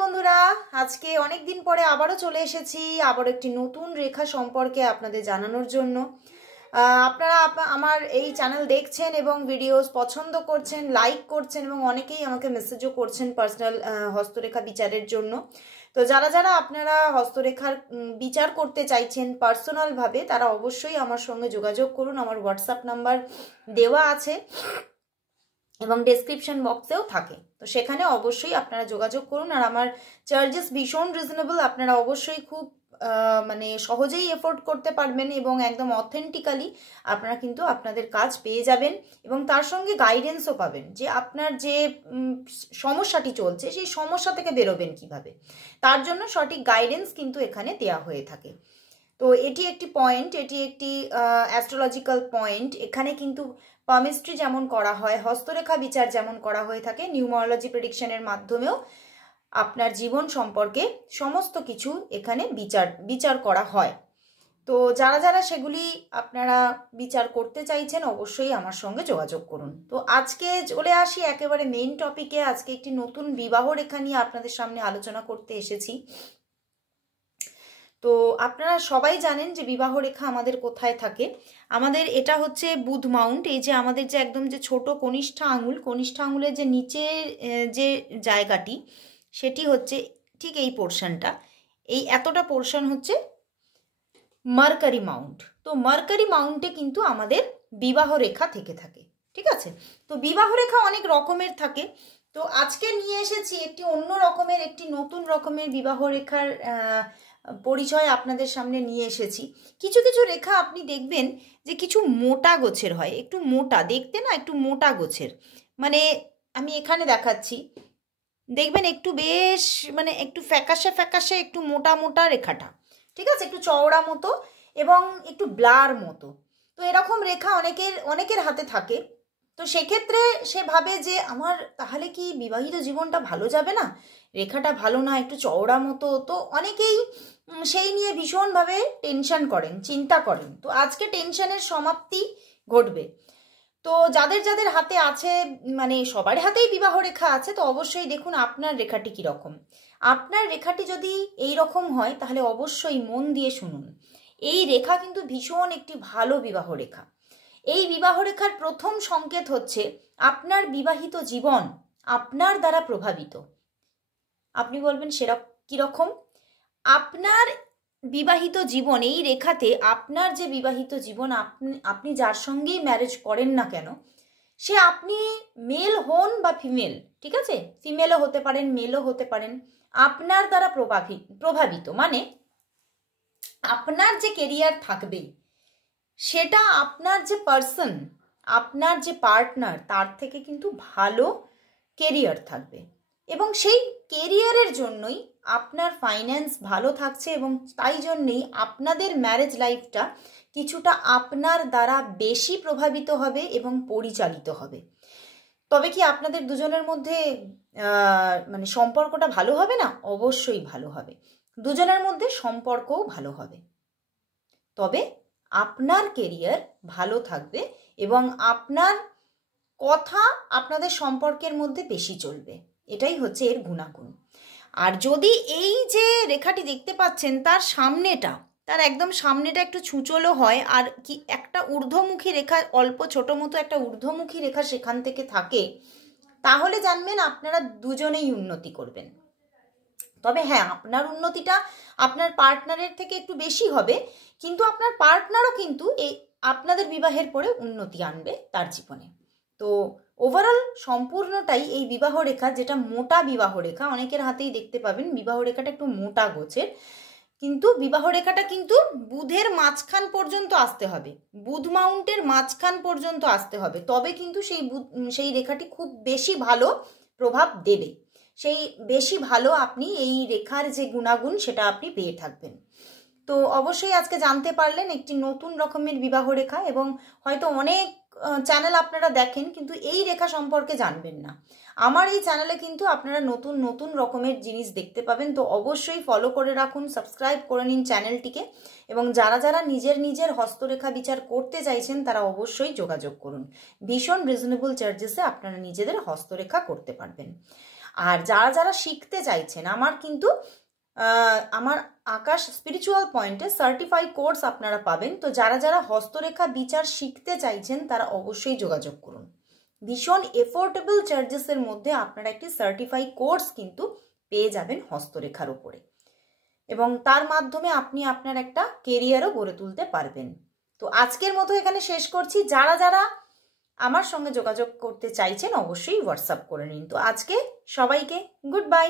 বন্ধুরা, আজকে অনেক দিন পরে আবারও চলে এসেছি আবার একটি নতুন রেখা সম্পর্কে আপনাদের জানানোর জন্য। আপনারা আমার এই চ্যানেল দেখছেন এবং ভিডিওস পছন্দ করছেন, লাইক করছেন এবং অনেকেই আমাকে মেসেজও করছেন পার্সোনাল হস্তরেখা বিচারের জন্য। তো যারা যারা আপনারা হস্তরেখার বিচার করতে চাইছেন পার্সোনালভাবে, তারা অবশ্যই আমার সঙ্গে যোগাযোগ করুন। আমার হোয়াটসঅ্যাপ নাম্বার দেওয়া আছে এবং ডেসক্রিপশন বক্সেও থাকে, তো সেখানে অবশ্যই আপনারা যোগাযোগ করুন। আর আমার চার্জেস ভীষণ রিজনেবল, আপনারা অবশ্যই খুব মানে সহজেই এফোর্ড করতে পারবেন এবং একদম অথেন্টিক্যালি আপনারা কিন্তু আপনাদের কাজ পেয়ে যাবেন এবং তার সঙ্গে গাইডেন্সও পাবেন যে আপনার যে সমস্যাটি চলছে সেই সমস্যা থেকে বেরোবেন কিভাবে, তার জন্য সঠিক গাইডেন্স কিন্তু এখানে দেওয়া হয়ে থাকে। তো এটি একটি পয়েন্ট, এটি একটি অ্যাস্ট্রোলজিক্যাল পয়েন্ট। এখানে কিন্তু পামিস্ট্রি যেমন করা হয়, হস্তরেখা বিচার যেমন করা হয়ে থাকে, নিউমারোলজি প্রেডিকশনের মাধ্যমেও আপনার জীবন সম্পর্কে সমস্ত কিছু এখানে বিচার করা হয়। তো যারা যারা সেগুলি আপনারা বিচার করতে চাইছেন অবশ্যই আমার সঙ্গে যোগাযোগ করুন। তো আজকে চলে আসি একেবারে মেইন টপিকে। আজকে একটি নতুন বিবাহ রেখা নিয়ে আপনাদের সামনে আলোচনা করতে এসেছি। তো আপনারা সবাই জানেন যে বিবাহ রেখা আমাদের কোথায় থাকে। আমাদের এটা হচ্ছে বুধ মাউন্ট। এই যে আমাদের যে একদম যে ছোট কনিষ্ঠা আঙুলের যে নিচের যে জায়গাটি, সেটি হচ্ছে ঠিক এই পোর্শনটা, এই এতটা পোর্শন হচ্ছে মার্কারি মাউন্ট। তো মার্কারি মাউন্টে কিন্তু আমাদের বিবাহ রেখা থেকে থাকে, ঠিক আছে। তো বিবাহ রেখা অনেক রকমের থাকে। তো আজকে নিয়ে এসেছি একটি অন্য রকমের, একটি নতুন রকমের বিবাহ রেখার পরিচয় আপনাদের সামনে নিয়ে এসেছি। কিছু কিছু রেখা আপনি দেখবেন যে কিছু মোটা গোছের হয়, একটু মোটা দেখতে, না একটু মোটা গোছের। মানে আমি এখানে দেখাচ্ছি, দেখবেন একটু বেশ মানে একটু ফ্যাকাশে ফ্যাকাশে একটু মোটা মোটা রেখাটা, ঠিক আছে, একটু চওড়া মতো এবং একটু ব্লার মতো। তো এরকম রেখা অনেকের হাতে থাকে। তো সেক্ষেত্রে সে ভাবে যে আমার তাহলে কি বিবাহিত জীবনটা ভালো যাবে না, রেখাটা ভালো না, একটু চওড়া মতো। তো অনেকেই সেই নিয়ে ভীষণভাবে টেনশন করেন, চিন্তা করেন। তো আজকে টেনশনের সমাপ্তি ঘটবে। তো যাদের যাদের হাতে আছে, মানে সবার হাতেই বিবাহ রেখা আছে, তো অবশ্যই দেখুন আপনার রেখাটি কীরকম। আপনার রেখাটি যদি এই রকম হয় তাহলে অবশ্যই মন দিয়ে শুনুন। এই রেখা কিন্তু ভীষণ একটি ভালো বিবাহ রেখা। এই বিবাহ রেখার প্রথম সংকেত হচ্ছে আপনার বিবাহিত জীবন আপনার দ্বারা প্রভাবিত। আপনি বলবেন সেটা কীরকম? আপনার বিবাহিত জীবন, এই রেখাতে আপনার যে বিবাহিত জীবন, আপনি যার সঙ্গেই ম্যারেজ করেন না কেন, সে আপনি মেল হন বা ফিমেল, ঠিক আছে, ফিমেলও হতে পারেন, মেলও হতে পারেন, আপনার দ্বারা প্রভাবিত। মানে আপনার যে কেরিয়ার থাকবে সেটা আপনার যে পার্সন, আপনার যে পার্টনার, তার থেকে কিন্তু ভালো কেরিয়ার থাকবে এবং সেই কেরিয়ারের জন্যই আপনার ফাইন্যান্স ভালো থাকছে এবং তাই জন্যেই আপনাদের ম্যারেজ লাইফটা কিছুটা আপনার দ্বারা বেশি প্রভাবিত হবে এবং পরিচালিত হবে। তবে কি আপনাদের দুজনের মধ্যে মানে সম্পর্কটা ভালো হবে না? অবশ্যই ভালো হবে, দুজনের মধ্যে সম্পর্কও ভালো হবে। তবে আপনার কেরিয়ার ভালো থাকবে এবং আপনার কথা আপনাদের সম্পর্কের মধ্যে বেশি চলবে, এটাই হচ্ছে এর গুণাগুণ। আর যদি এই যে রেখাটি দেখতে পাচ্ছেন তার সামনেটা, তার একদম সামনেটা একটু ছুঁচলো হয় আর কি একটা ঊর্ধ্বমুখী রেখা, অল্প ছোটো মতো একটা ঊর্ধ্বমুখী রেখা সেখান থেকে থাকে, তাহলে জানবেন আপনারা দুজনেই উন্নতি করবেন। তবে হ্যাঁ, আপনার উন্নতিটা আপনার পার্টনারের থেকে একটু বেশি হবে, কিন্তু আপনার পার্টনারও কিন্তু এই আপনাদের বিবাহের পরে উন্নতি আনবে তার জীবনে। তো ওভারঅল সম্পূর্ণটাই এই বিবাহ রেখা, যেটা মোটা বিবাহ রেখা, অনেকের হাতেই দেখতে পাবেন বিবাহ রেখাটা একটু মোটা গোছের, কিন্তু বিবাহ রেখাটা কিন্তু বুধের মাঝখান পর্যন্ত আসতে হবে, বুধ মাউন্টের মাঝখান পর্যন্ত আসতে হবে, তবে কিন্তু সেই রেখাটি খুব বেশি ভালো প্রভাব দেবে, সেই বেশি ভালো আপনি এই রেখার যে গুণাগুণ সেটা আপনি পেয়ে থাকবেন। তো অবশ্যই আজকে জানতে পারলেন একটি নতুন রকমের বিবাহ রেখা, এবং হয়তো অনেক চ্যানেল আপনারা দেখেন কিন্তু এই রেখা সম্পর্কে জানবেন না। আমার এই চ্যানেলে কিন্তু আপনারা নতুন নতুন রকমের জিনিস দেখতে পাবেন। তো অবশ্যই ফলো করে রাখুন, সাবস্ক্রাইব করে নিন চ্যানেলটিকে, এবং যারা যারা নিজের হস্তরেখা বিচার করতে চাইছেন তারা অবশ্যই যোগাযোগ করুন। ভীষণ রিজনেবল চার্জেসে আপনারা নিজেদের হস্তরেখা করতে পারবেন। আর যারা যারা শিখতে চাইছেন, আমার আকাশ স্পিরিচুয়াল পয়েন্টে সার্টিফাইড কোর্স আপনারা পাবেন। তো যারা যারা হস্তরেখা বিচার শিখতে চাইছেন তারা অবশ্যই যোগাযোগ করুন। ভীষণ এফোর্ডেবল চার্জেসের মধ্যে আপনারা একটি সার্টিফাইড কোর্স কিন্তু পেয়ে যাবেন হস্তরেখার উপরে, এবং তার মাধ্যমে আপনি আপনার একটা কেরিয়ারও গড়ে তুলতে পারবেন। তো আজকের মতো এখানে শেষ করছি। যারা যারা আমার সঙ্গে যোগাযোগ করতে চাইছেন অবশ্যই হোয়াটসঅ্যাপ করে নিন। তো আজকে সবাইকে গুড বাই।